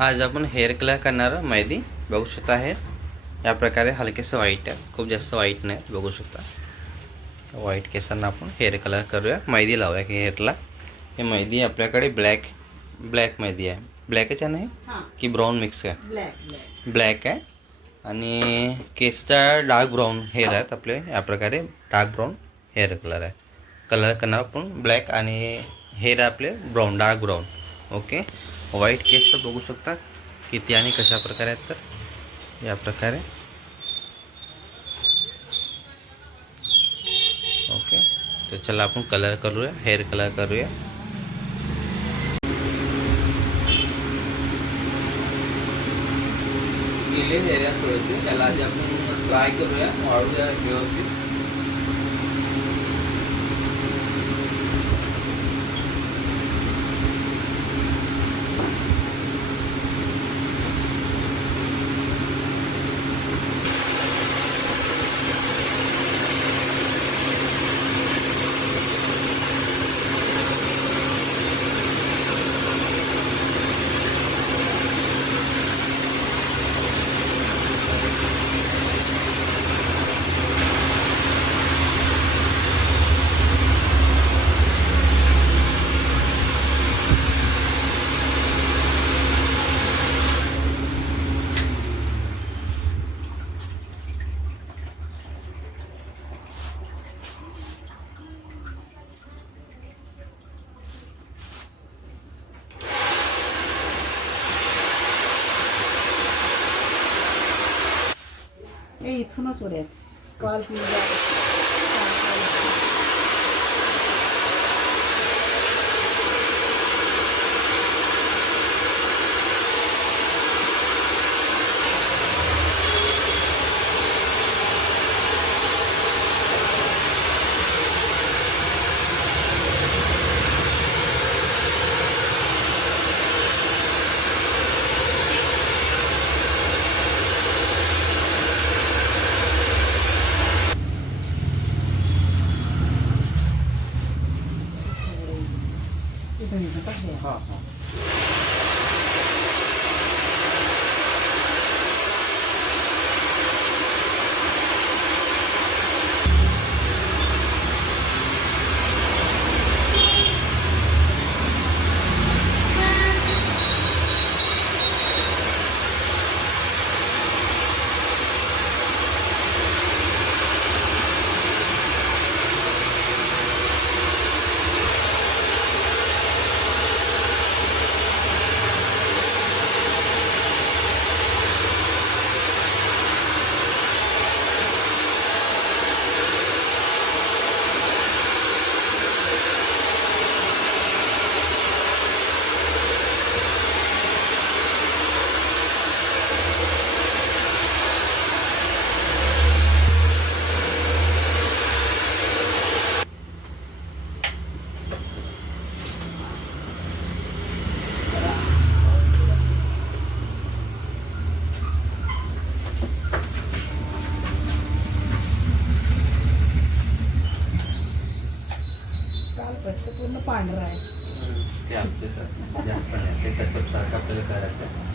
आज आपण hair colour करणार मेहंदी बघू शकता आहे या प्रकारे हलकेसे व्हाईट आहे, खूप जास्त व्हाईट नाही बघू शकता। व्हाईट केसांना आपण हेअर कलर करूया, मेहंदी लावूया की हेअरला। ही मेहंदी आपल्याकडे ब्लॅक मेहंदी आहे, ब्लॅकच आहे नाही की ब्राऊन मिक्स आहे? ब्लॅक आहे आणि केसचा डार्क ब्राऊन हेअर आहेत आपले, या प्रकारे डार्क ब्राऊन हेअर कलर आहे। कलर करणार आपण ब्लॅक आणि हेअर आपले brown, dark brown. Okay, white केस तर बघू शकता किती आणि कशा प्रकारे आहेत, तर या प्रकारे। ओके, तर चला आपण कलर करूया, हेअर कलर करूया। गेले हेअर थोडेसे, त्याला आधी आपण ट्राय करूया, वाढूया व्यवस्थित। इथूनच उड्या स्कॉल्प हां हां, स्कॉल्प असतं पूर्ण पांढरा आहे। स्कॅल्पचे सर जास्त नाही, ते कचप सारखं आपल्याला करायचं आहे।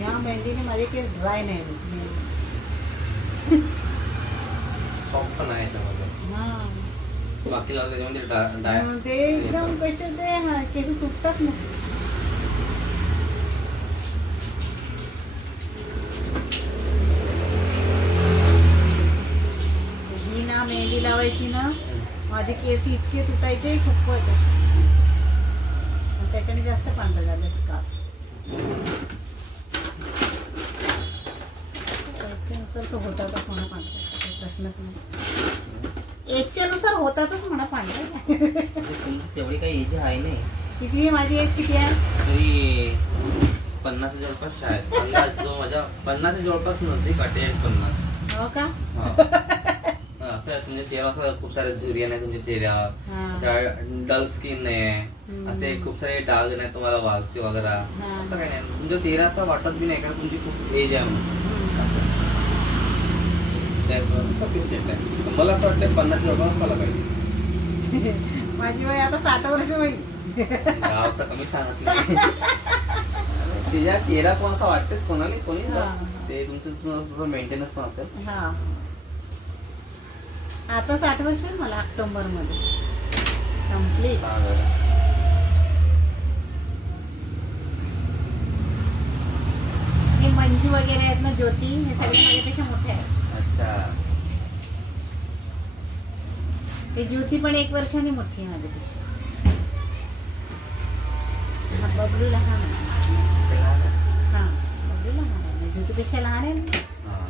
ह्या मेहंदीने माझे केस ड्राय नाही होत। सॉफ्ट पण आहे त्यामध्ये, हा बाकी लावलं त्याच्यामध्ये ते एकदम कसे ते केस तुटतात नसते। लावायची ना माझे केस इतके तुटायचे खूपच. आणि त्याच्याने जास्त पांढरं झालं स्कार्फ. याच्यानुसार तो होतातच म्हणा पांढरा, काही प्रश्नच नाही. एजच्यानुसार होतातच म्हणा पांढरा. तुमची तेवढी काही एज आहे नाही. किती आहे माझी एज किती आहे? तरी 50 जवळपास शाळेत 50 जो माझ्या 50 जवळपास नजदीक 48-50. हो का? असं आहे तुमच्या चेहरा असं खूप सारे झुरिया नाही तुमच्या चेहऱ्यावर, हा. डल स्किन आहे, असे खूप सारे डाग नाही तुम्हाला वालचे वगैरे, असं काही नाही. तुमचा चेहरा असं वाटत बी नाही का तुमची खूप एज आहे म्हणून. असं सफिशियंट आहे. मला असं वाटतं 50 जवळपास मला पाहिजे. माझी वय आता 60 वर्ष होईल. गावचा कमी सांगत नाही. तिच्या चेहरा पण असं वाटतेच कोणाला कोणी हा. ते तुमचं मेंटेनन्स पण असेल. हा आता 60 वर्ष होईल मला ऑक्टोबर मध्ये कम्प्लीट. हा बरं. हे मंजू वगैरे आहेत ना, ज्योती, हे सगळे माझ्यापेक्षा मोठे आहेत. अच्छा. हे ज्योती पण 1 वर्षाने मोठी आहे माझ्यापेक्षा. हा बबलू लहान आहे. हा बबलू लहान आहे, ज्योतीपेक्षा लहान आहे ना. हा.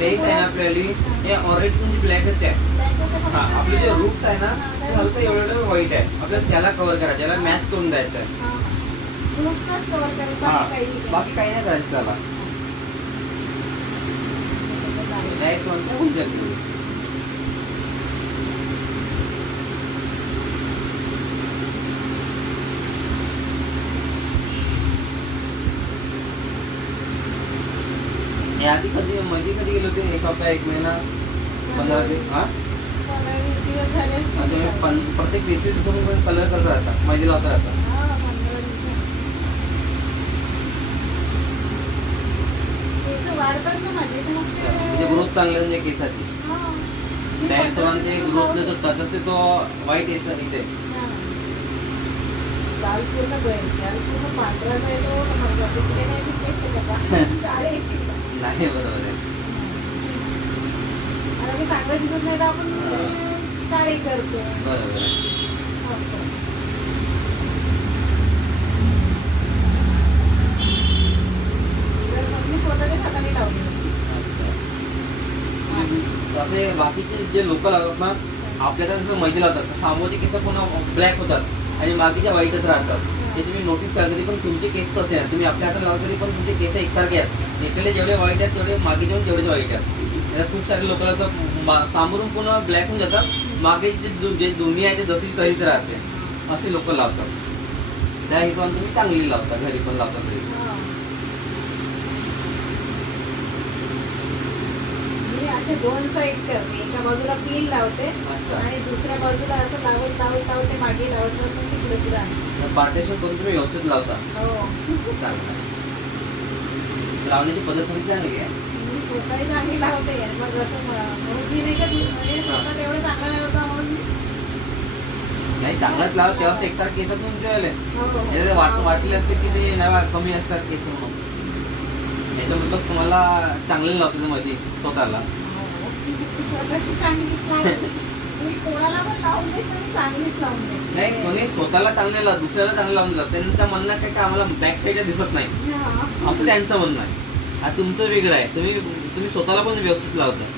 लेस आहे ना आपल्याली हे ऑरेंज म्हणजे ब्लॅकच आहे. हा आपले जे रूट्स आहे ना ते हलकं एवढं व्हाईट आहे. आपल्याला त्याला कव्हर करायचं, त्याला मॅच करून द्यायचं आहे. हा बाकी काही नाही करायचं त्याला. डायरेक्ट होऊन जाते. हे आधी कधी मध्ये कधी गेलो होते? एक हप्ता, एक महिना, 15 दिवस. हा तुम्ही प्रत्येक 20 दिवसामध्ये कलर करत राहता, मेहंदी लावता राहता. म्हणजे ग्रोथ चांगली म्हणजे केसाची. त्या हिशोबाने ते ग्रोथला जो टच असते तो व्हाईट येतं इथे. नाही बरोबर आहे. चांगलं दिसत नाही तर आपण काळे करतो. बरोबर आहे. मी स्वतःच्या हाताने लावली. असे बाकीचे जे लोक लावतात ना आपल्याकडे जसं मेहंदी लावतात तर सामोरचे केस पुन्हा ब्लॅक होतात आणि बाकीच्या व्हाईटच राहतात. हे तुम्ही नोटीस करा. कधी पण तुमचे केस कसे आहेत, तुम्ही आपल्या हातात लावता तरी पण तुमचे केस एकसारखे आहेत. इकडे जेवढे व्हाईट आहेत तेवढे मागे जेवढे तेवढेच व्हाईट आहेत. त्यात खूप सारे लोक लावतात सामोरून पुन्हा ब्लॅक होऊन जातात, मागे जे दोन्ही आहे ते जशीच तशीच राहते. असे लोक लावतात. त्या हिशोबाने तुम्ही चांगली लावता, घरी पण लावता तरी. असे 2 साईड करते. एका बाजूला पिन लावते आणि दुसऱ्या बाजूला असं लावत लावत लावत ते मागे लावत लावत तिकडे पुढे आणते. पार्टेशन करून तुम्ही व्यवस्थित लावता. हो चांगलं. लावण्याची पद्धत पण चांगली आहे. मी स्वतःही चांगली लावते. मग असं म्हणून मी नाही का म्हणजे स्वतः तेवढं चांगलं लावता म्हणून नाही चांगलाच लावा तेव्हाच एकसारखे केस तुमचे हो. वाटले असते की ते नाही कमी असतात केस म्हणून. याचा मतलब तुम्हाला चांगले लावते मध्ये स्वतःला. स्वतःची चांगलीच लावते. मी कोणाला पण लावून देत नाही, चांगलीच लावून देते. नाही कोणी स्वतःला चांगले लाव दुसऱ्याला चांगलं लावून जातं. त्यांचं म्हणणं काय की आम्हाला बॅक साईड दिसत नाही असं त्यांचं म्हणणं आहे. आता तुमचं वेगळं आहे. तुम्ही स्वतःला पण व्यवस्थित लावता.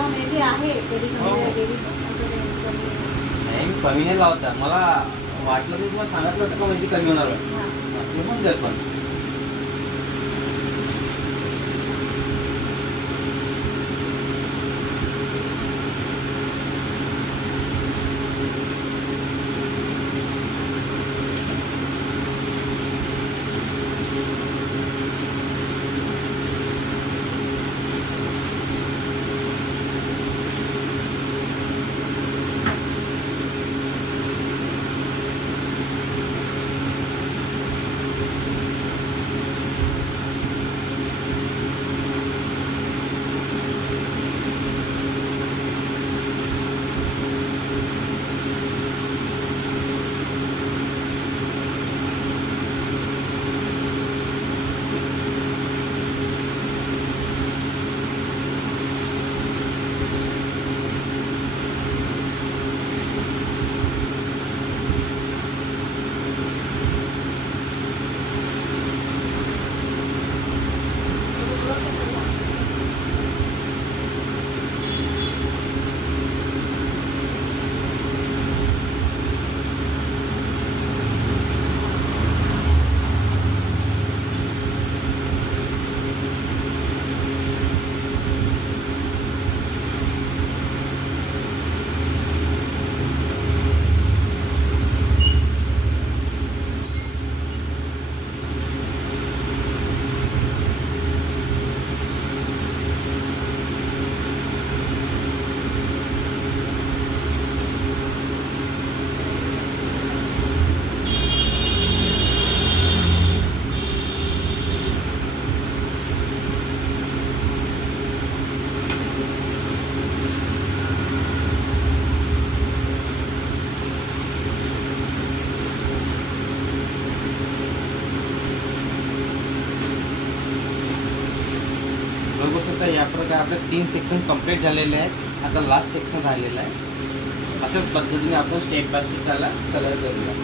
लावा मेहंदी आहे कधी हो. कमी गेली असं काही कमी नाही मी कमी नाही लावता, मला वाटलं की तुम्हाला सांगितलं होतं का माहिती कमी होणार आहे. हां. ते होऊन जाईल पण. बघू शकता या प्रकारे आपले 3 सेक्शन कंप्लीट झालेले आहेत. आता लास्ट सेक्शन राहिलेला आहे. अशाच पद्धतीने आपण स्टेप बाय स्टेप त्याला कलर करूया.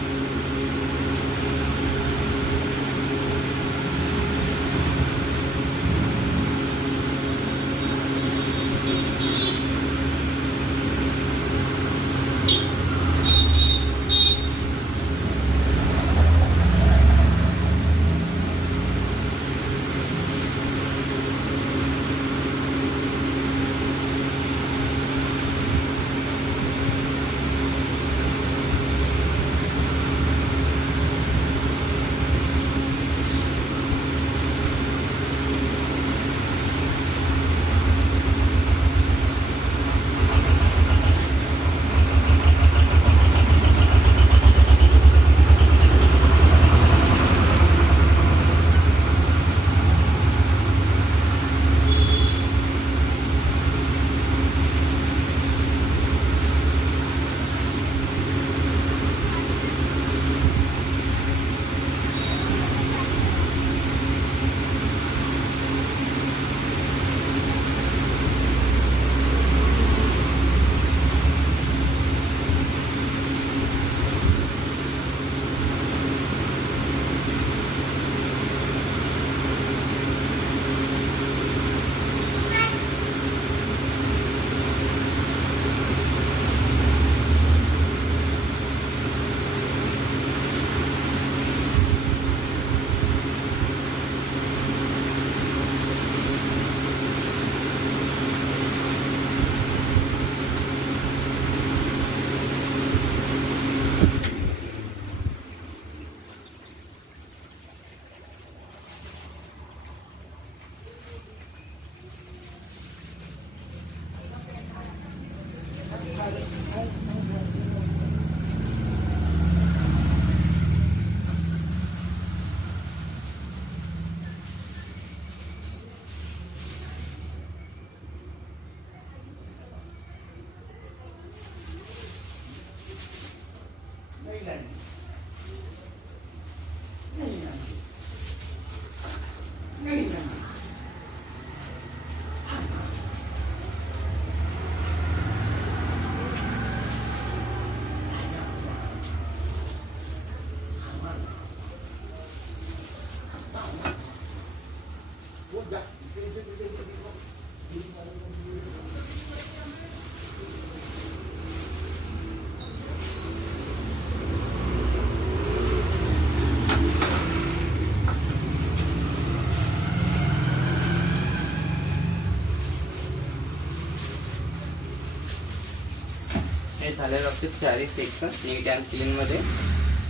झालेलं असते चारही सेक्शन नीट अँड क्लीन मध्ये.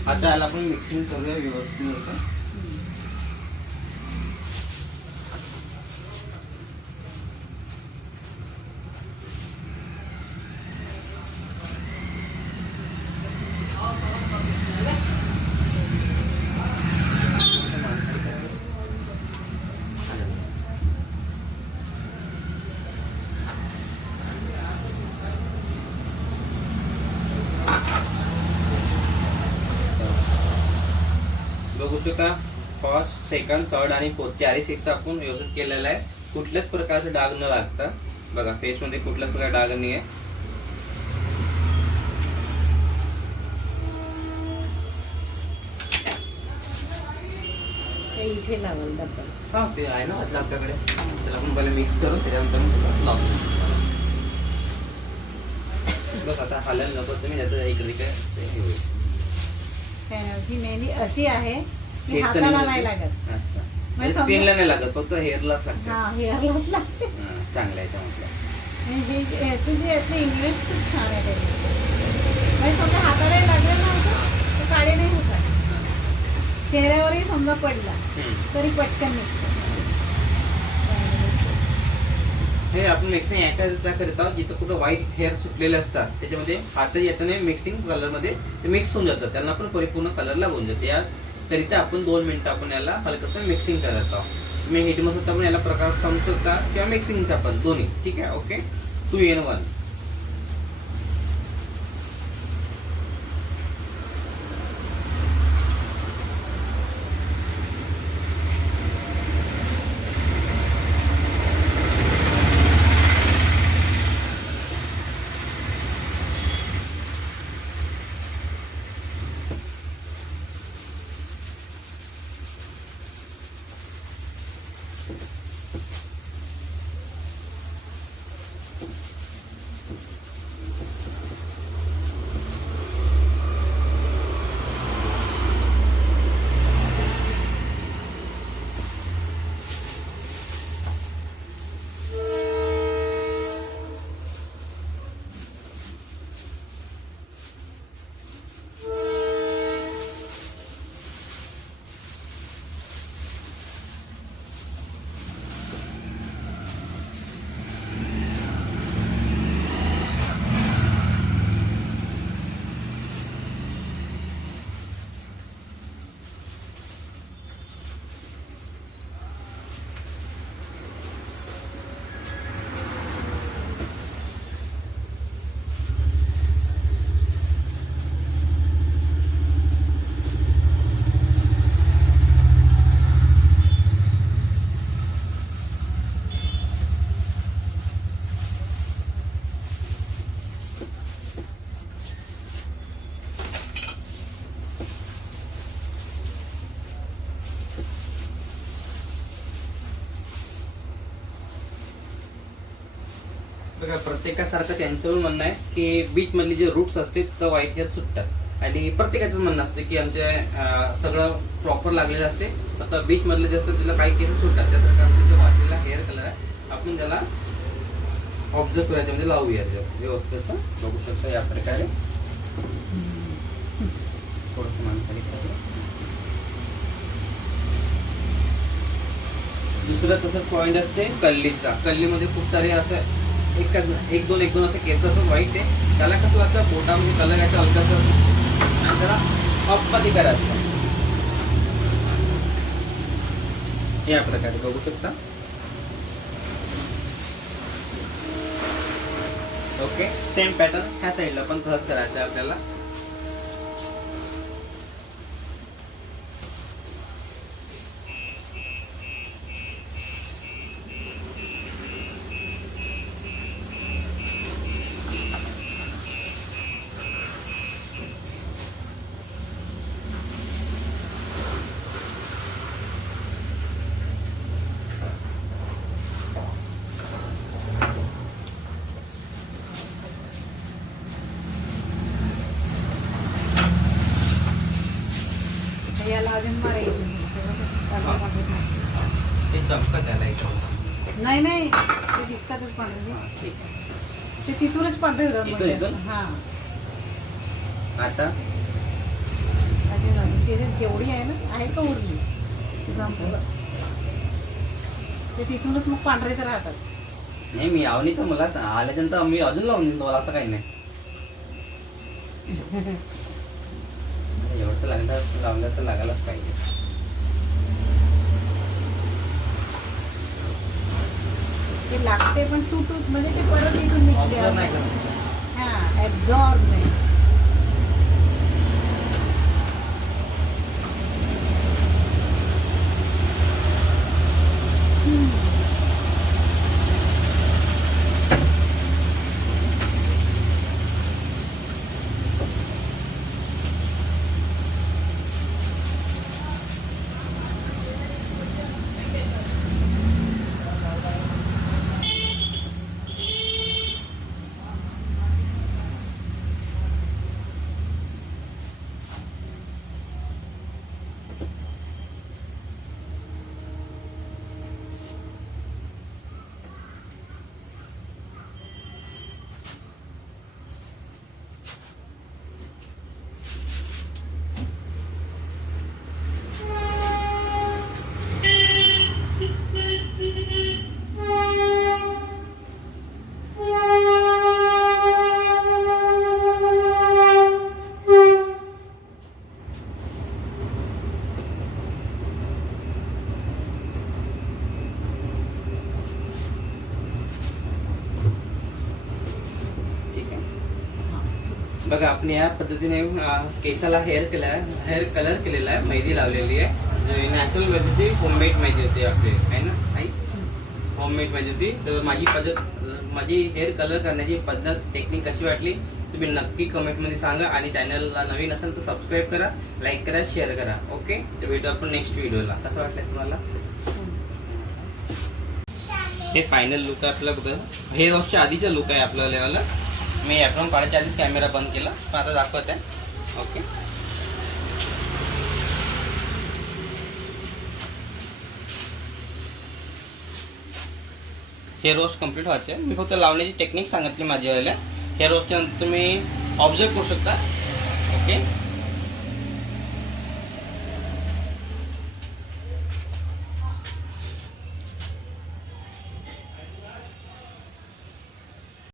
आता याला आपण मिक्सिंग करूया व्यवस्थित असं. बघू शकता फर्स्ट, सेकंड, थर्ड आणि फोर्थ चारही सेक्शन आपण व्यवस्थित केलेला आहे. कुठल्याच प्रकारचे डाग न लागता. बघा फेस मध्ये कुठल्याच प्रकार डाग नाही आहे. इथे लागल डबल. हा ते आहे ना आपल्याकडे. त्याला आपण पहिले मिक्स करून त्याच्यानंतर मग लावतो. बघ आता हालायला नको तुम्ही त्याचं इकडे काय हे होईल. ही मेहंदी अशी आहे की हेरचं हाताला नाही लागत. लागत. अच्छा मग म्हणजे स्किनला नाही लागत, फक्त हेअरलाच लागतं. हा हेअरलाच लागते. चांगलं आहे म्हटलं. हे याची जी यातली इंग्लिश खूप छान आहे त्याची. म्हणजे समजा हाताला लागलं ना असं तर काळे नाही होतात. चेहऱ्यावरही समजा पडला तरी पटकन निघतो. हे आपण मिक्सिंग याकरता करत आहोत जिथं कुठं व्हाईट हेअर सुटलेले असतात त्याच्यामध्ये हात याच्याने मिक्सिंग कलर मध्ये ते मिक्स होऊन जातं. त्यांना आपण परिपूर्ण कलर लागून जाते. याकरिता आपण 2 मिनिटं आपण याला हलकसं मिक्सिंग करत आहोत. तुम्ही हीट मसाला पण याला प्रकार समजू शकता किंवा मिक्सिंगचा पण दोन्ही. ठीक आहे. Okay 2 in 1. बघा प्रत्येकासारखं त्यांचं म्हणणं आहे की बीच मधले जे रूट्स असते तर व्हाईट हेअर सुटतात आणि प्रत्येकाचं म्हणणं असतं की आमच्या सगळं प्रॉपर लागलेलं असते. आता बीच मधले जे असतं त्याला काही केस सुटतात. त्यासारखं आपलं जे वाटलेला हेअर कलर आहे आपण त्याला ऑब्झर्व करायचं म्हणजे लावूया व्यवस्थित असं. बघू शकता या प्रकारे थोडंसं मानखाली करूया. दुसरं तसं पॉईंट असते कल्लीचा. कल्लीमध्ये खूप सारे असं एक दोन असे केस असं वाईट आहे. त्याला कसं लागतं पोटामध्ये कलर यायचं हलकाचं आणि त्याला अप मध्ये करायचं. या प्रकारे बघू शकता. ओके सेम पॅटर्न ह्या साईडला पण तसंच करायचं आहे आपल्याला. याला अजून मारायचं ते चमकत आला इकडे. नाही ते दिसतातच पांढरे. ठीक आहे. ते तिथूनच पांढरे होतात इथून? हा आता त्याच्यात जेवढी आहे ना आहे का उरली संपलं ते तिथूनच मग पांढरेच राहतात. नाही मी यावं नाही तर मला आल्याच्यानंतर मी अजून लावून देईन तुम्हाला, असं काही नाही. एवढं तर लावलं तर लागायलाच पाहिजे. ते लागते पण सूट म्हणजे ते परत इथून निघते Observe नाही असं. करत. हा ऍब्झॉर्ब नाही. ठीक आहे. बघा आपण या पद्धतीने केसाला हेअर कलर केलेला आहे, मेहंदी लावलेली आहे. नॅचरल मेहंदी होममेड मेहंदी होती आपली, आहे ना आई? होममेड मेहंदी होती. तर माझी हेअर कलर करण्याची पद्धत टेक्निक कशी वाटली तुम्ही नक्की कमेंटमध्ये सांगा. आणि चॅनलला नवीन असेल तर सबस्क्राईब करा, लाईक करा, शेअर करा. ओके, तर भेटू आपण नेक्स्ट व्हिडिओला. कसं वाटलं तुम्हाला? हे फायनल लुक आहे आपला. बघा हेअर वॉशच्या आधीचा लुक आहे आपल्या लेवलला. मी ॲप्रॉन काढायच्या आधीच कॅमेरा बंद केला, पण आता दाखवत आहे. ओके, हेअर वॉश कम्प्लीट व्हायचं आहे. मी फक्त लावण्याची टेक्निक सांगितली माझ्यावाल्या. हेअर वॉशच्या नंतर तुम्ही ऑब्झर्व करू शकता. ओके,